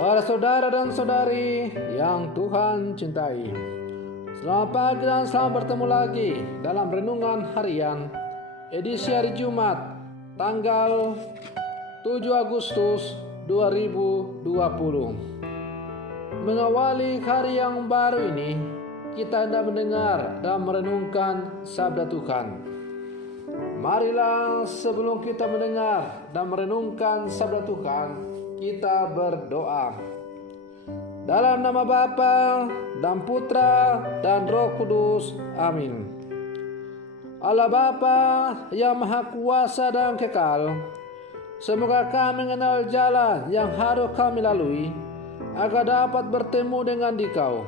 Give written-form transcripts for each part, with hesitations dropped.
Para saudara dan saudari yang Tuhan cintai, selamat pagi dan selamat bertemu lagi dalam Renungan Harian edisi hari Jumat tanggal 7 Agustus 2020. Mengawali hari yang baru ini, kita hendak mendengar dan merenungkan sabda Tuhan. Marilah sebelum kita mendengar dan merenungkan sabda Tuhan, kita berdoa. Dalam nama Bapa dan Putra dan Roh Kudus. Amin. Allah Bapa yang Maha Kuasa dan Kekal, semoga kami mengenal jalan yang harus kami lalui agar dapat bertemu dengan Dikau.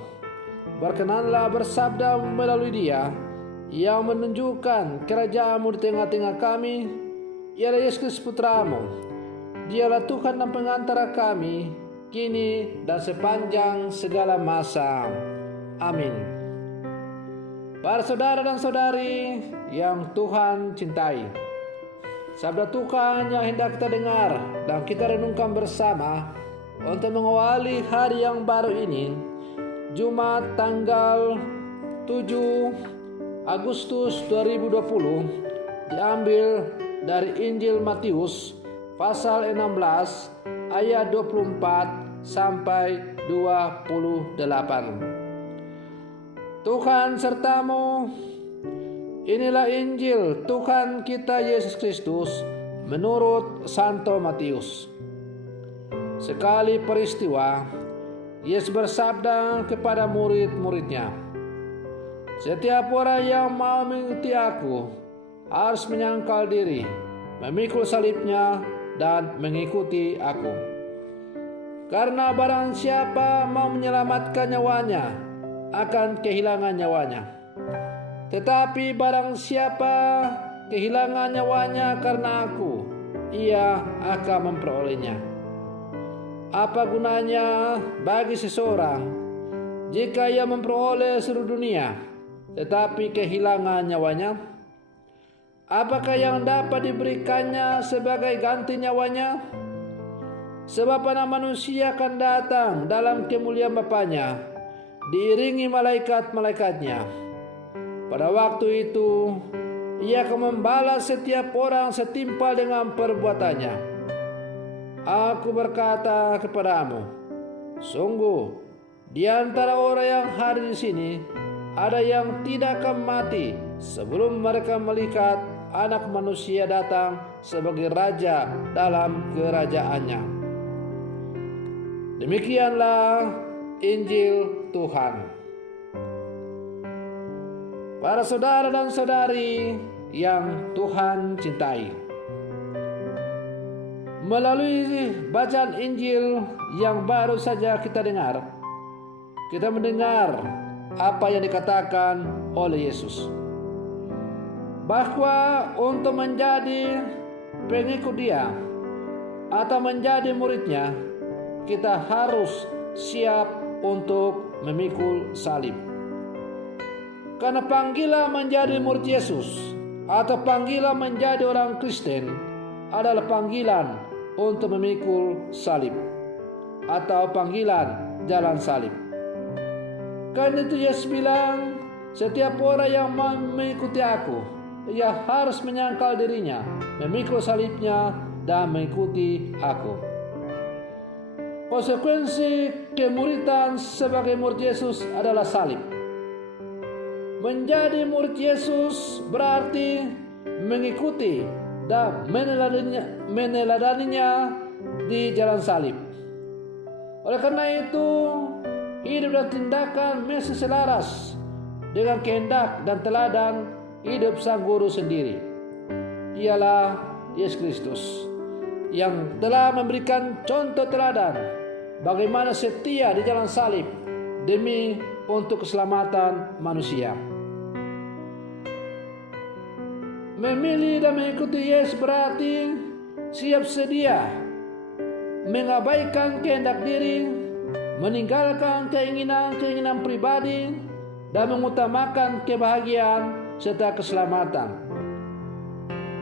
Berkenanlah bersabda melalui Dia yang menunjukkan kerajaan-Mu di tengah-tengah kami, ialah Yesus Putra-Mu. Dialah Tuhan dan pengantara kami, kini dan sepanjang segala masa. Amin. Para saudara dan saudari yang Tuhan cintai, sabda Tuhan yang hendak kita dengar dan kita renungkan bersama untuk mengawali hari yang baru ini, Jumat tanggal 7 Agustus 2020, diambil dari Injil Matius pasal 16 ayat 24 sampai 28. Tuhan sertamu. Inilah Injil Tuhan kita Yesus Kristus menurut Santo Matius. Sekali peristiwa, Yesus bersabda kepada murid-muridnya, "Setiap orang yang mau mengikuti aku harus menyangkal diri, memikul salibnya, dan mengikuti aku. Karena barang siapa mau menyelamatkan nyawanya, akan kehilangan nyawanya. Tetapi barang siapa kehilangan nyawanya karena aku, ia akan memperolehnya. Apa gunanya bagi seseorang jika ia memperoleh seluruh dunia, tetapi kehilangan nyawanya? Apakah yang dapat diberikannya sebagai ganti nyawanya? Sebab Anak Manusia akan datang dalam kemuliaan Bapanya, diiringi malaikat-malaikatnya. Pada waktu itu, Ia akan membalas setiap orang setimpal dengan perbuatannya. Aku berkata kepadamu, sungguh, di antara orang yang hadir di sini, ada yang tidak akan mati sebelum mereka melihat Anak Manusia datang sebagai Raja dalam kerajaannya." Demikianlah Injil Tuhan. Para saudara dan saudari yang Tuhan cintai, melalui bacaan Injil yang baru saja kita dengar, kita mendengar apa yang dikatakan oleh Yesus, bahwa untuk menjadi pengikut Dia atau menjadi muridnya, kita harus siap untuk memikul salib. Karena panggilan menjadi murid Yesus atau panggilan menjadi orang Kristen adalah panggilan untuk memikul salib atau panggilan jalan salib. Karena itu Yesus bilang, setiap orang yang mau mengikuti aku, ia harus menyangkal dirinya, memikul salibnya, dan mengikuti aku. Konsekuensi kemuridan sebagai murid Yesus adalah salib. Menjadi murid Yesus berarti mengikuti dan meneladaninya di jalan salib. Oleh karena itu, hidup dan tindakan mesti selaras dengan kehendak dan teladan hidup Sang Guru sendiri. Ialah Yesus Kristus yang telah memberikan contoh teladan bagaimana setia di jalan salib demi untuk keselamatan manusia. Memilih dan mengikuti Yesus berarti siap sedia mengabaikan kehendak diri, meninggalkan keinginan-keinginan pribadi, dan mengutamakan kebahagiaan serta keselamatan.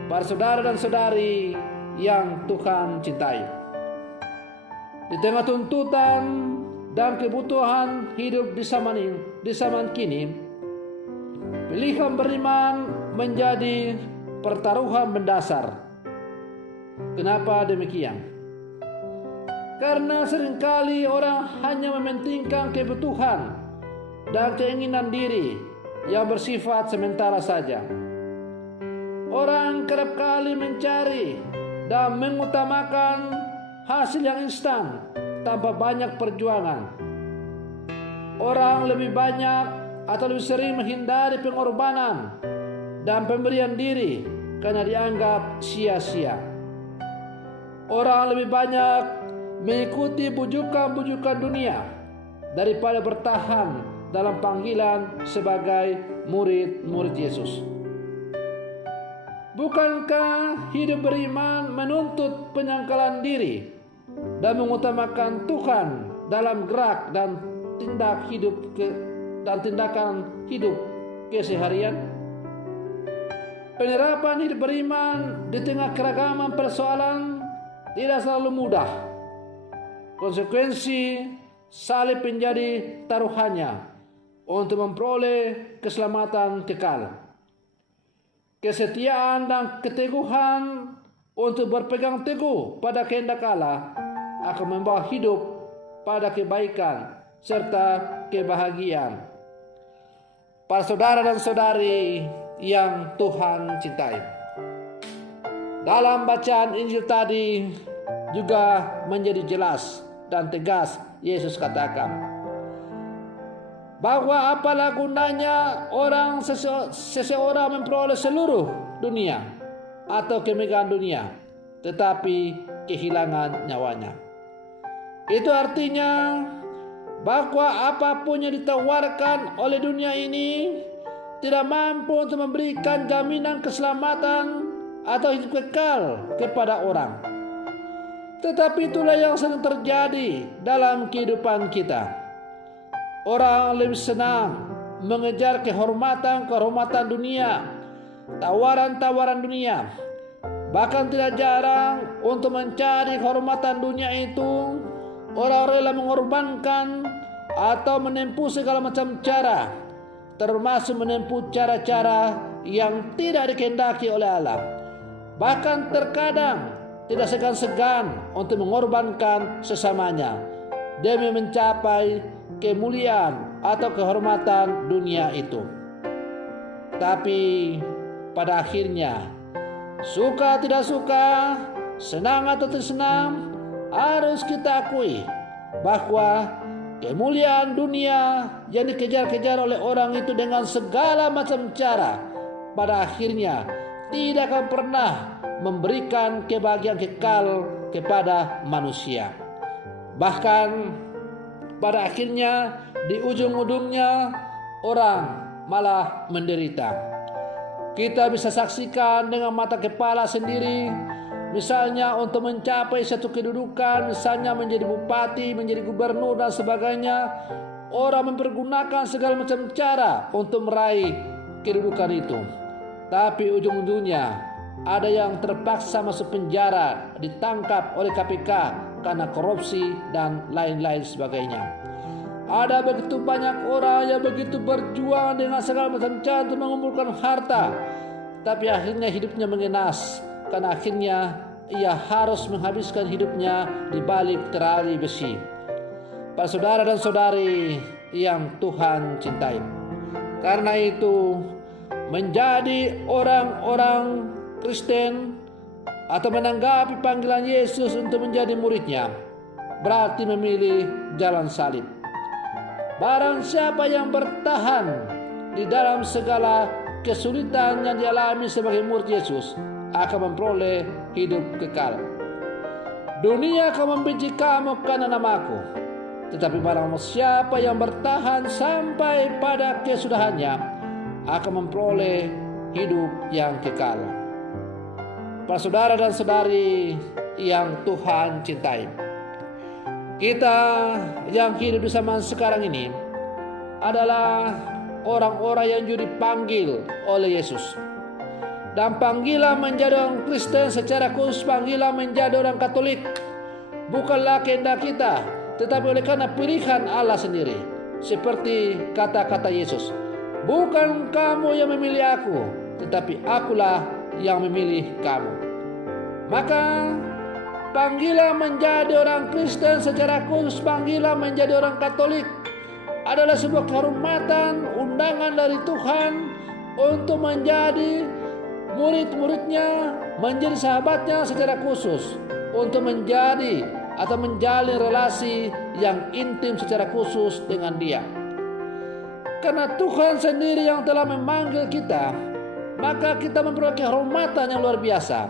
Para saudara dan saudari yang Tuhan cintai, Di tengah tuntutan dan kebutuhan hidup di zaman kini, pilihan beriman menjadi pertaruhan mendasar. Kenapa demikian? Karena seringkali orang hanya mementingkan kebutuhan dan keinginan diri yang bersifat sementara saja. Orang kerap kali mencari dan mengutamakan hasil yang instan tanpa banyak perjuangan. Orang lebih banyak atau lebih sering menghindari pengorbanan dan pemberian diri karena dianggap sia-sia. Orang lebih banyak mengikuti bujukan-bujukan dunia daripada bertahan dalam panggilan sebagai murid-murid Yesus. Bukankah hidup beriman menuntut penyangkalan diri dan mengutamakan Tuhan dalam gerak dan tindakan hidup keseharian? Penerapan hidup beriman di tengah keragaman persoalan tidak selalu mudah. Konsekuensi salib menjadi taruhannya untuk memperoleh keselamatan kekal. Kesetiaan dan keteguhan untuk berpegang teguh pada kehendak Allah akan membawa hidup pada kebaikan serta kebahagiaan. Para saudara dan saudari yang Tuhan cintai, dalam bacaan Injil tadi juga menjadi jelas dan tegas Yesus katakan bahwa apalah gunanya seseorang memperoleh seluruh dunia atau kemegahan dunia tetapi kehilangan nyawanya. Itu artinya bahwa apapun yang ditawarkan oleh dunia ini tidak mampu untuk memberikan jaminan keselamatan atau hidup kekal kepada orang. Tetapi itulah yang sedang terjadi dalam kehidupan kita. Orang lebih senang mengejar kehormatan dunia, tawaran dunia. Bahkan tidak jarang untuk mencari kehormatan dunia itu, orang rela mengorbankan atau menempuh segala macam cara, termasuk menempuh cara-cara yang tidak dikehendaki oleh Allah. Bahkan terkadang tidak segan-segan untuk mengorbankan sesamanya demi mencapai kemuliaan atau kehormatan dunia itu. Tapi pada akhirnya, suka tidak suka, senang atau tidak senang, harus kita akui bahwa kemuliaan dunia yang dikejar-kejar oleh orang itu dengan segala macam cara, pada akhirnya tidak akan pernah memberikan kebahagiaan kekal kepada manusia. Bahkan pada akhirnya di ujung-ujungnya orang malah menderita. Kita bisa saksikan dengan mata kepala sendiri, misalnya untuk mencapai satu kedudukan, misalnya menjadi bupati, menjadi gubernur dan sebagainya, orang mempergunakan segala macam cara untuk meraih kedudukan itu. Tapi ujung-ujungnya ada yang terpaksa masuk penjara, ditangkap oleh KPK karena korupsi dan lain-lain sebagainya. Ada begitu banyak orang yang begitu berjuang dengan segala macam cara untuk mengumpulkan harta, tapi akhirnya hidupnya mengenas karena akhirnya ia harus menghabiskan hidupnya di balik terali besi. Para saudara dan saudari yang Tuhan cintai, karena itu menjadi orang-orang Kristen atau menanggapi panggilan Yesus untuk menjadi muridnya berarti memilih jalan salib. Barang siapa yang bertahan di dalam segala kesulitan yang dialami sebagai murid Yesus akan memperoleh hidup kekal. Dunia akan membenci kamu karena namaku, tetapi barang siapa yang bertahan sampai pada kesudahannya akan memperoleh hidup yang kekal. Para saudara dan saudari yang Tuhan cintai, kita yang hidup di zaman sekarang ini adalah orang-orang yang juga dipanggil oleh Yesus. Dan panggilan menjadi orang Kristen secara khusus, panggilan menjadi orang Katolik bukanlah kehendak kita, tetapi oleh karena pilihan Allah sendiri. Seperti kata-kata Yesus, bukan kamu yang memilih aku, tetapi akulah yang memilih kamu. Maka panggilan menjadi orang Kristen secara khusus, panggilan menjadi orang Katolik adalah sebuah kehormatan, undangan dari Tuhan untuk menjadi murid-muridnya, menjadi sahabatnya secara khusus, untuk menjadi atau menjalin relasi yang intim secara khusus dengan Dia. Karena Tuhan sendiri yang telah memanggil kita, maka kita memperoleh kehormatan yang luar biasa.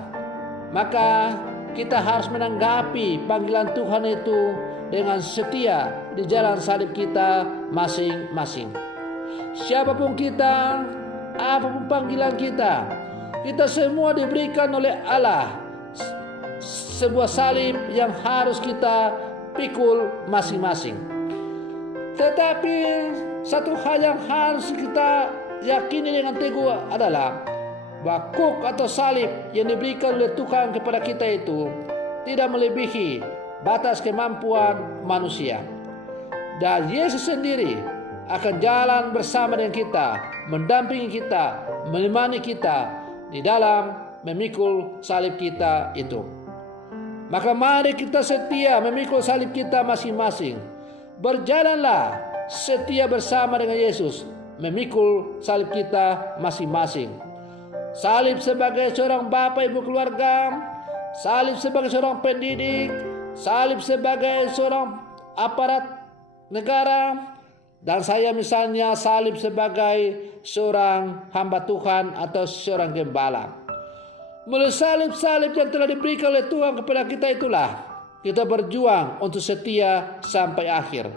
Maka kita harus menanggapi panggilan Tuhan itu dengan setia di jalan salib kita masing-masing. Siapapun kita, apapun panggilan kita, kita semua diberikan oleh Allah sebuah salib yang harus kita pikul masing-masing. Tetapi satu hal yang harus kita yakini dengan teguh adalah bahwa kuk atau salib yang diberikan oleh Tuhan kepada kita itu tidak melebihi batas kemampuan manusia. Dan Yesus sendiri akan jalan bersama dengan kita, mendampingi kita, menemani kita di dalam memikul salib kita itu. Maka mari kita setia memikul salib kita masing-masing. Berjalanlah setia bersama dengan Yesus memikul salib kita masing-masing. Salib sebagai seorang bapak ibu keluarga, salib sebagai seorang pendidik, salib sebagai seorang aparat negara, dan saya misalnya salib sebagai seorang hamba Tuhan atau seorang gembala. Melalui salib-salib yang telah diberikan oleh Tuhan kepada kita itulah kita berjuang untuk setia sampai akhir.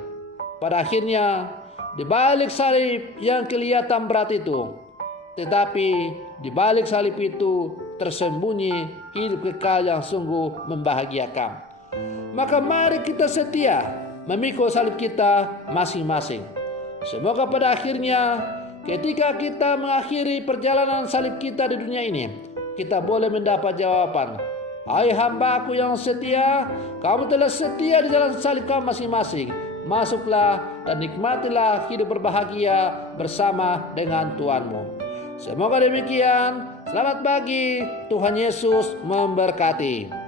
Pada akhirnya, di balik salib yang kelihatan berat itu, tetapi di balik salib itu tersembunyi hidup kekal yang sungguh membahagiakan. Maka mari kita setia memikul salib kita masing-masing. Semoga pada akhirnya ketika kita mengakhiri perjalanan salib kita di dunia ini, kita boleh mendapat jawaban, hai hamba-Ku yang setia, kamu telah setia di jalan salib kamu masing-masing. Masuklah dan nikmatilah hidup berbahagia bersama dengan Tuhanmu. Semoga demikian. Selamat pagi, Tuhan Yesus memberkati.